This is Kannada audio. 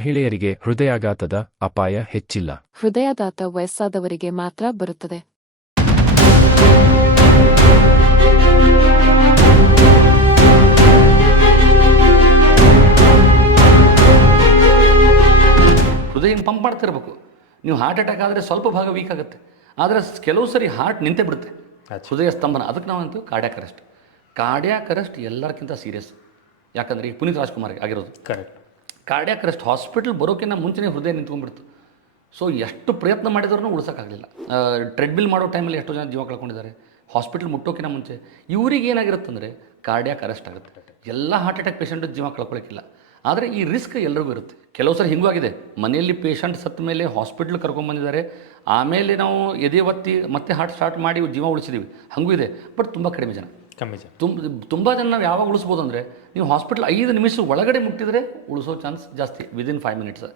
ಮಹಿಳೆಯರಿಗೆ ಹೃದಯಾಘಾತದ ಅಪಾಯ ಹೆಚ್ಚಿಲ್ಲ. ಹೃದಯಾಘಾತ ವಯಸ್ಸಾದವರಿಗೆ ಮಾತ್ರ ಬರುತ್ತದೆ. ಹೃದಯ ಪಂಪ್ ಮಾಡ್ತಿರ್ಬೇಕು. ನೀವು ಹಾರ್ಟ್ ಅಟ್ಯಾಕ್ ಆದರೆ ಸ್ವಲ್ಪ ಭಾಗ ವೀಕ್ ಆಗುತ್ತೆ, ಆದರೆ ಕೆಲವು ಸರಿ ಹಾರ್ಟ್ ನಿಂತೇ ಬಿಡುತ್ತೆ, ಹೃದಯ ಸ್ತಂಭನ. ಅದಕ್ಕೆ ನಾವು ಅಂತೀವಿ ಕಾರ್ಡಿಯಾಕ್ ಅರೆಸ್ಟ್. ಕಾರ್ಡಿಯಾಕ್ ಅರೆಸ್ಟ್ ಎಲ್ಲರಿಗಿಂತ ಸೀರಿಯಸ್. ಯಾಕಂದರೆ ಈಗ ಪುನೀತ್ ರಾಜ್ಕುಮಾರ್ಗೆ ಆಗಿರೋದು ಕರೆಕ್ಟ್. ಕಾರ್ಡಿಯಾಕ್ ಅರೆಸ್ಟ್ ಹಾಸ್ಪಿಟಲ್ ಬರೋಕ್ಕಿಂತ ಮುಂಚೆನೇ ಹೃದಯ ನಿಂತ್ಕೊಂಡ್ಬಿಡ್ತು. ಸೊ ಎಷ್ಟು ಪ್ರಯತ್ನ ಮಾಡಿದ್ರೂ ಉಳಿಸೋಕ್ಕಾಗಲಿಲ್ಲ. ಟ್ರೆಡ್ಮಿಲ್ ಮಾಡೋ ಟೈಮಲ್ಲಿ ಎಷ್ಟೋ ಜನ ಜೀವ ಕಳ್ಕೊಂಡಿದ್ದಾರೆ ಹಾಸ್ಪಿಟಲ್ ಮುಟ್ಟೋಕ್ಕಿಂತ ಮುಂಚೆ. ಇವ್ರಿಗೆ ಏನಾಗಿರುತ್ತಂದರೆ ಕಾರ್ಡಿಯಾಕ್ ಅರೆಸ್ಟ್ ಆಗುತ್ತೆ. ಎಲ್ಲ ಹಾರ್ಟ್ ಅಟ್ಯಾಕ್ ಪೇಷಂಟ್ ಜೀವ ಕಳ್ಕೊಳ್ಳೋಕ್ಕಿಲ್ಲ, ಆದರೆ ಈ ರಿಸ್ಕ್ ಎಲ್ಲರಿಗೂ ಇರುತ್ತೆ. ಕೆಲವು ಸರಿ ಹಿಂಗೂ ಆಗಿದೆ, ಮನೆಯಲ್ಲಿ ಪೇಷಂಟ್ ಸತ್ತ ಮೇಲೆ ಹಾಸ್ಪಿಟ್ಲ್ ಕರ್ಕೊಂಡ್ಬಂದಿದ್ದಾರೆ, ಆಮೇಲೆ ನಾವು ಎದೆ ಒತ್ತಿ ಮತ್ತೆ ಹಾರ್ಟ್ ಸ್ಟಾರ್ಟ್ ಮಾಡಿ ಜೀವ ಉಳಿಸಿದ್ದೀವಿ, ಹಾಗೂ ಇದೆ. ಬಟ್ ತುಂಬ ಕಡಿಮೆ ಜನ. ತುಂಬ ಜನ ನಾವು ಯಾವಾಗ ಉಳಿಸ್ಬೋದು ಅಂದರೆ, ನೀವು ಹಾಸ್ಪಿಟ್ಲ್ 5 ನಿಮಿಷ ಒಳಗಡೆ ಮುಟ್ಟಿದರೆ ಉಳಿಸೋ ಚಾನ್ಸ್ ಜಾಸ್ತಿ, ವಿದಿನ್ 5 ಮಿನಿಟ್ಸ್.